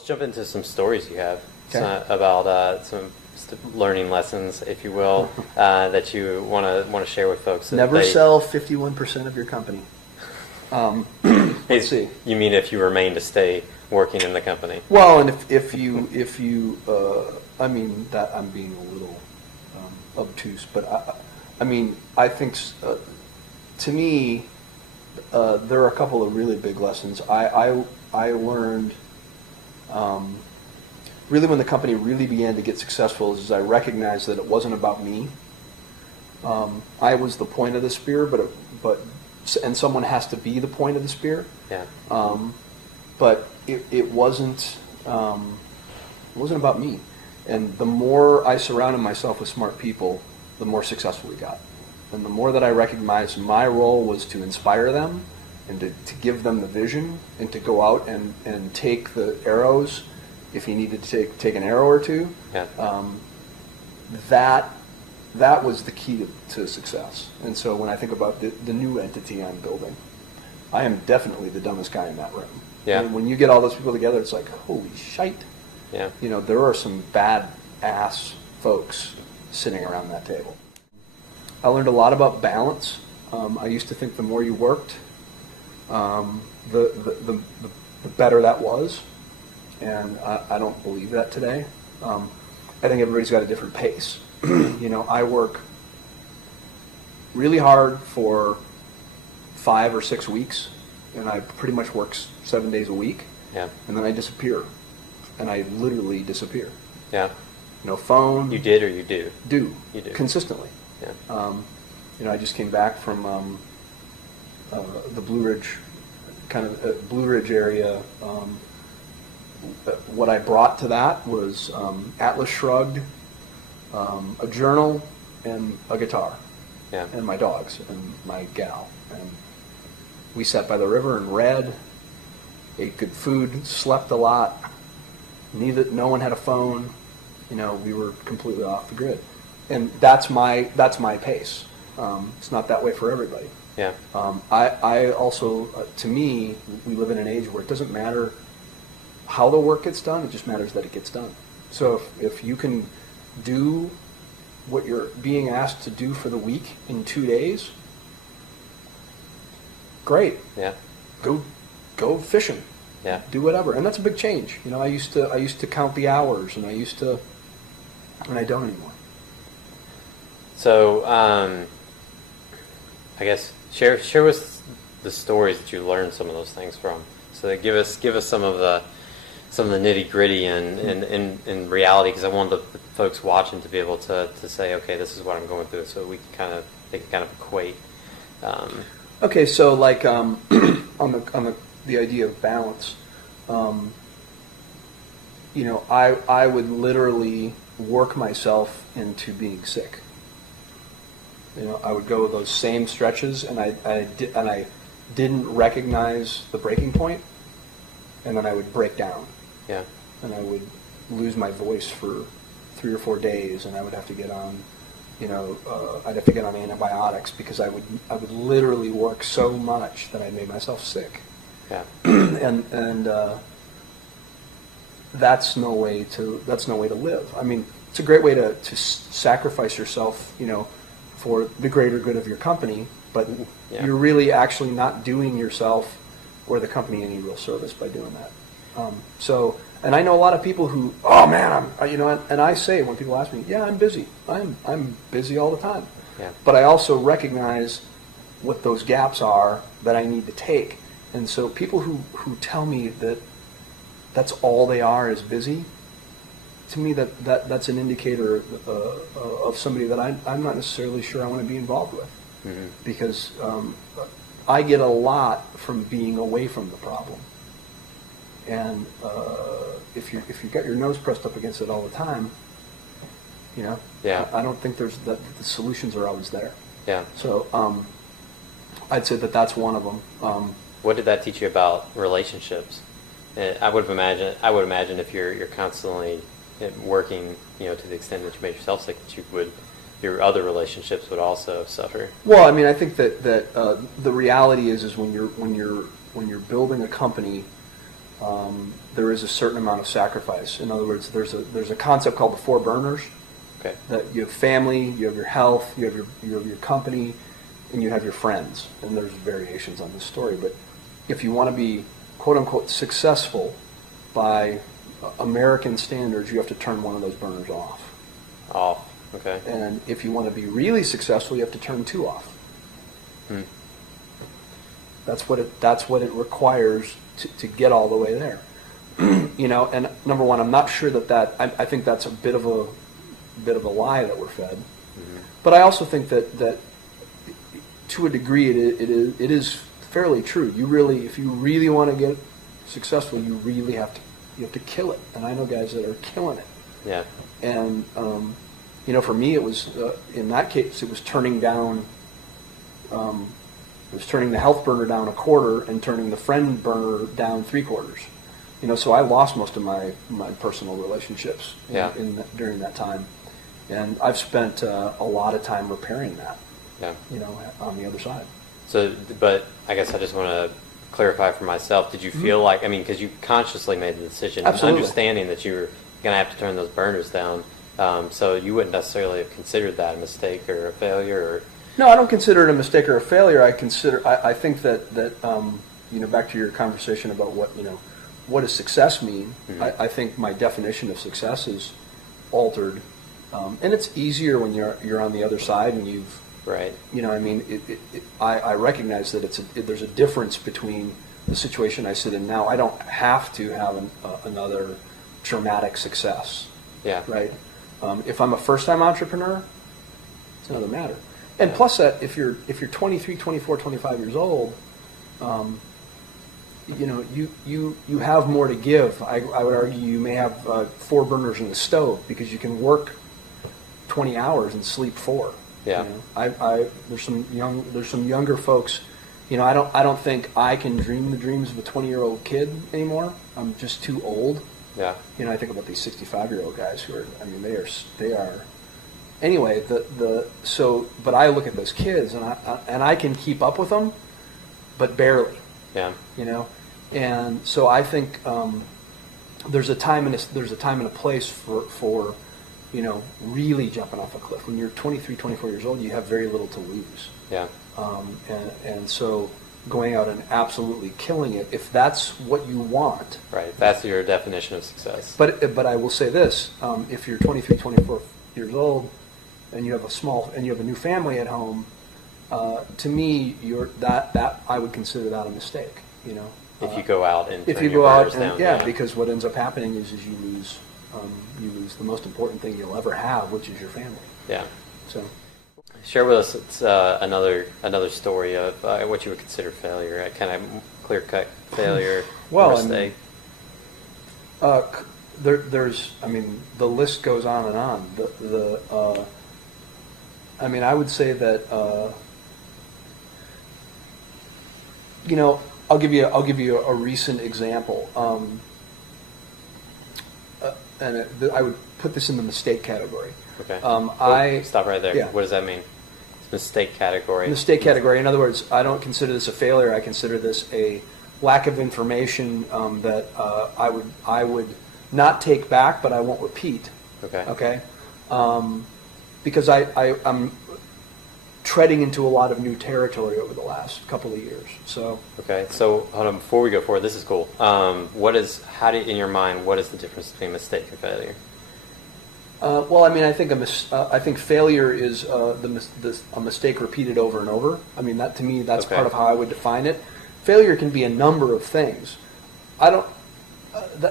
let's jump into some stories you have about some learning lessons, if you will, that you want to share with folks. Never sell 51% of your company. Let's see. You mean if you remain to stay working in the company? Well, and if you I mean that I'm being a little obtuse, but I think to me there are a couple of really big lessons. I learned really when the company really began to get successful is I recognized that it wasn't about me. I was the point of the spear, and someone has to be the point of the spear. Yeah. But it wasn't about me. And the more I surrounded myself with smart people, the more successful we got. And the more that I recognized my role was to inspire them and to give them the vision and to go out and take the arrows if you needed to take an arrow or two. Yeah. That was the key to success. And so when I think about the new entity I'm building, I am definitely the dumbest guy in that room. Yeah. And when you get all those people together, it's like, holy shite. Yeah. There are some bad-ass folks sitting around that table. I learned a lot about balance. I used to think the more you worked, the better that was. And I don't believe that today. I think everybody's got a different pace. I work really hard for 5 or 6 weeks, and I pretty much work 7 days a week. Yeah. And then I disappear, and I literally disappear. Yeah. No phone. You did or you do? You do consistently. Yeah. I just came back from the Blue Ridge, Blue Ridge area. What I brought to that was Atlas Shrugged, a journal, and a guitar, and my dogs and my gal, and we sat by the river and read, ate good food, slept a lot. No one had a phone. We were completely off the grid, and that's my pace. It's not that way for everybody. Yeah. I also, to me, we live in an age where it doesn't matter how the work gets done, it just matters that it gets done. So if you can do what you're being asked to do for the week in 2 days, great. Yeah. Go fishing. Yeah. Do whatever. And that's a big change. I used to count the hours, and I don't anymore. So, I guess share with the stories that you learned some of those things from. So give us some of the nitty gritty in reality, because I want the folks watching to be able to say, okay, this is what I'm going through, so they can kind of equate. Okay, so like on the idea of balance, I would literally work myself into being sick. I would go those same stretches, and I didn't recognize the breaking point, and then I would break down. Yeah. And I would lose my voice for 3 or 4 days, and I would have to get on, I'd have to get on antibiotics because I would literally work so much that I made myself sick. Yeah. and that's no way to live. I mean, it's a great way to sacrifice yourself, for the greater good of your company, but you're really actually not doing yourself or the company any real service by doing that. And I know a lot of people who, oh man, and I say when people ask me, yeah, I'm busy. I'm busy all the time. Yeah. But I also recognize what those gaps are that I need to take. And so people who tell me that that's all they are is busy, to me that's an indicator of somebody that I'm not necessarily sure I want to be involved with. Mm-hmm. Because I get a lot from being away from the problem. And if you've got your nose pressed up against it all the time, I don't think the solutions are always there. Yeah. So I'd say that's one of them. What did that teach you about relationships? I would imagine if you're constantly working, to the extent that you made yourself sick, that your other relationships would also suffer. Well, I mean, I think that the reality is when you're building a company, there is a certain amount of sacrifice. In other words, there's a concept called the four burners. Okay. That you have family, you have your health, you have your company, and you have your friends. And there's variations on this story. But if you want to be quote unquote successful by American standards, you have to turn one of those burners off. Off. Okay. And if you want to be really successful, you have to turn two off. Hmm. That's what it requires to get all the way there. And number one, I'm not sure that I think that's a bit of a lie that we're fed. Mm-hmm. But I also think that to a degree it is fairly true. If you really want to get successful, you really have to kill it. And I know guys that are killing it. Yeah. And for me, it was in that case, it was turning down. It was turning the health burner down a quarter and turning the friend burner down three quarters. So I lost most of my personal relationships during that time, and I've spent a lot of time repairing that. Yeah. On the other side. So, but I guess I just want to clarify for myself. Did you feel like, because you consciously made the decision, absolutely, understanding that you were going to have to turn those burners down, so you wouldn't necessarily have considered that a mistake or a failure, or? No, I don't consider it a mistake or a failure. I think that back to your conversation about what does success mean. Mm-hmm. I think my definition of success is altered, and it's easier when you're on the other side and you've right. I recognize that there's a difference between the situation I sit in now. I don't have to have another traumatic success. Yeah. Right. If I'm a first-time entrepreneur, it's another matter. And plus that, if you're 23, 24, 25 years old, you have more to give. I would argue you may have four burners in the stove because you can work 20 hours and sleep 4. Yeah. There's some younger folks. I don't think I can dream the dreams of a 20-year-old kid anymore. I'm just too old. Yeah. I think about these 65-year-old guys who are. They are. Anyway, but I look at those kids and I can keep up with them, but barely. Yeah. And so I think there's a time and a place for really jumping off a cliff. When you're 23, 24 years old, you have very little to lose. Yeah. And so going out and absolutely killing it, if that's what you want. Right. That's your definition of success. But I will say this: if you're 23, 24 years old, and you have a new family at home, to me, I would consider that a mistake. If you go out and if you go out and down, because what ends up happening is you lose the most important thing you'll ever have, which is your family. Yeah. So, share with us another story of what you would consider failure, kind of clear-cut failure, mistake. There's the list goes on and on. I would say that I'll give you a recent example, and I would put this in the mistake category. Okay. Stop right there. Yeah. What does that mean? It's mistake category. Mistake category. In other words, I don't consider this a failure. I consider this a lack of information that I would not take back, but I won't repeat. Okay. Okay. Because I'm treading into a lot of new territory over the last couple of years. So. Okay. So hold on. Before we go forward, this is cool. In your mind, what is the difference between mistake and failure? I think failure is a mistake repeated over and over. That to me, that's part of how I would define it. Failure can be a number of things.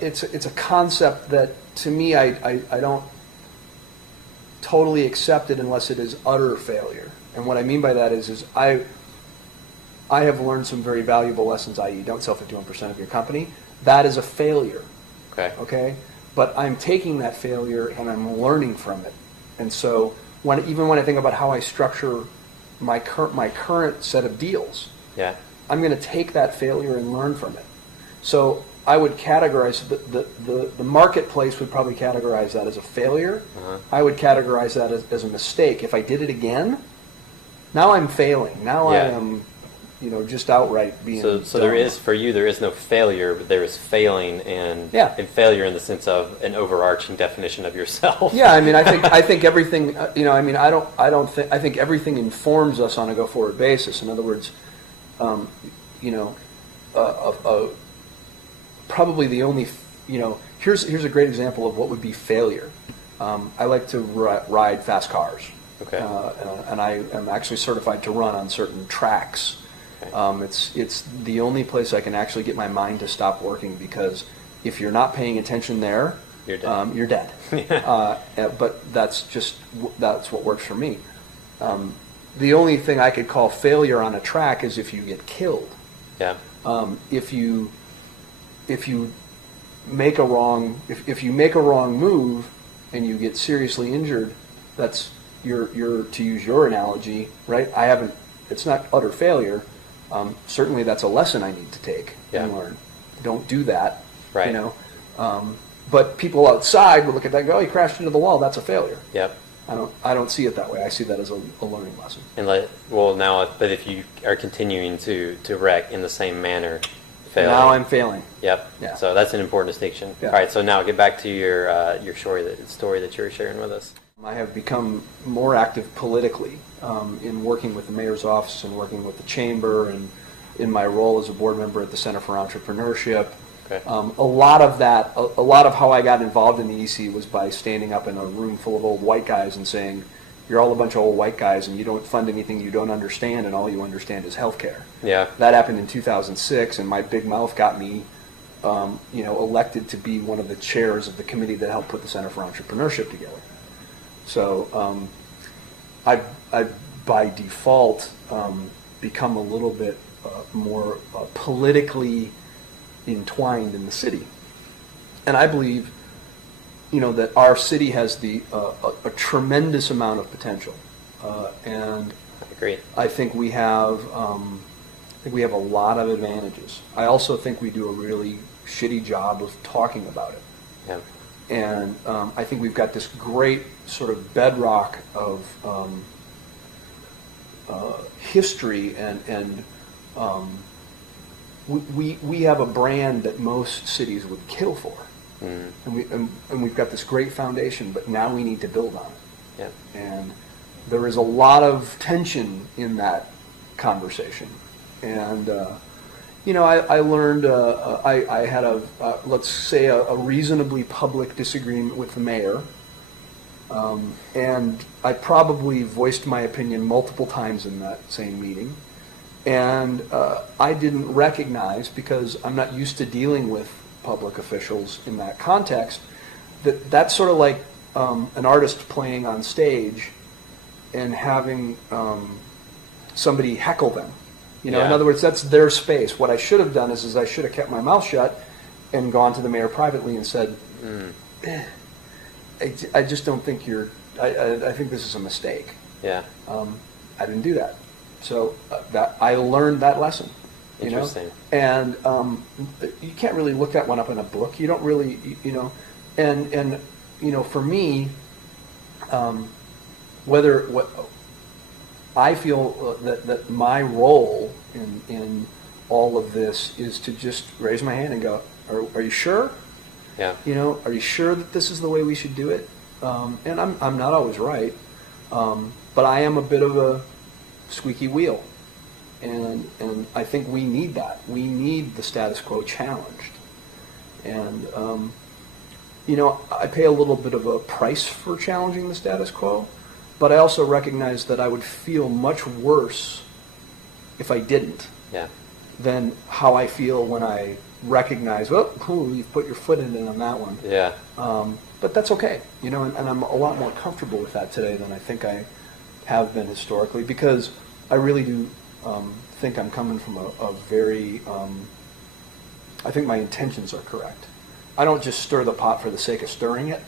It's a concept that to me I don't totally accept it unless it is utter failure. And what I mean by that is I have learned some very valuable lessons, i.e. don't sell 51% of your company. That is a failure. Okay? But I'm taking that failure and I'm learning from it. And so even when I think about how I structure my current set of deals, I'm going to take that failure and learn from it. So I would categorize the marketplace would probably categorize that as a failure. Uh-huh. I would categorize that as a mistake. If I did it again, now I'm failing. Now I am just outright being. So there is, for you, there is no failure, but there is failing, and failure in the sense of an overarching definition of yourself. Yeah, I mean, I think everything. I think everything informs us on a go forward basis. In other words, probably the only, here's a great example of what would be failure. I like to ride fast cars. Okay. And I am actually certified to run on certain tracks. Okay. It's the only place I can actually get my mind to stop working, because if you're not paying attention there, you're dead. You're dead. But that's what works for me. The only thing I could call failure on a track is if you get killed. Yeah. If you make a wrong move and you get seriously injured, that's you're to use your analogy, right? It's not utter failure. Certainly that's a lesson I need to take and learn. Don't do that. Right. But people outside will look at that and go, "Oh, he crashed into the wall. That's a failure." Yep. I don't see it that way. I see that as a learning lesson. And but if you are continuing to wreck in the same manner, failing. Now I'm failing. Yep. Yeah. So that's an important distinction. Yeah. All right. So now get back to your story that you were sharing with us. I have become more active politically in working with the mayor's office and working with the chamber, and in my role as a board member at the Center for Entrepreneurship. Okay. A lot of how I got involved in the EC was by standing up in a room full of old white guys and saying, "You're all a bunch of old white guys, and you don't fund anything you don't understand, and all you understand is healthcare." Yeah. That happened in 2006, and my big mouth got me, elected to be one of the chairs of the committee that helped put the Center for Entrepreneurship together. So I've by default become a little bit more politically entwined in the city, and I believe, that our city has a tremendous amount of potential, and I agree. I think we have a lot of advantages. I also think we do a really shitty job of talking about it. Yeah. And I think we've got this great sort of bedrock of history, and we have a brand that most cities would kill for, and we've got this great foundation, but now we need to build on it. Yeah. And there is a lot of tension in that conversation, and I learned, I had let's say a reasonably public disagreement with the mayor, and I probably voiced my opinion multiple times in that same meeting, and I didn't recognize, because I'm not used to dealing with public officials in that context, that's sort of like an artist playing on stage and having somebody heckle them. In other words, that's their space. What I should have done is I should have kept my mouth shut and gone to the mayor privately and said, I just don't think I think this is a mistake. Yeah. I didn't do that. So that I learned that lesson. Interesting. And you can't really look that one up in a book. You don't really, and for me, what I feel that my role in all of this is to just raise my hand and go, are you sure? Yeah. Are you sure that this is the way we should do it? And I'm not always right, but I am a bit of a squeaky wheel, and I think we need that. We need the status quo challenged, and I pay a little bit of a price for challenging the status quo. But I also recognize that I would feel much worse if I didn't than how I feel when I recognize, you've put your foot in it on that one. Yeah. But that's okay, and I'm a lot more comfortable with that today than I think I have been historically, because I really do think I'm coming from a very, I think my intentions are correct. I don't just stir the pot for the sake of stirring it.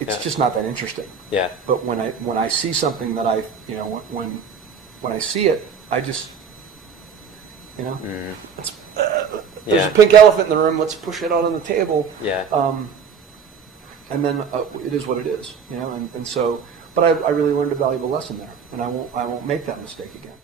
It's just not that interesting. Yeah. But when I see something that when I see it, I just, there's a pink elephant in the room. Let's push it out on the table. Yeah. And then it is what it is, and so. But I really learned a valuable lesson there, and I won't make that mistake again.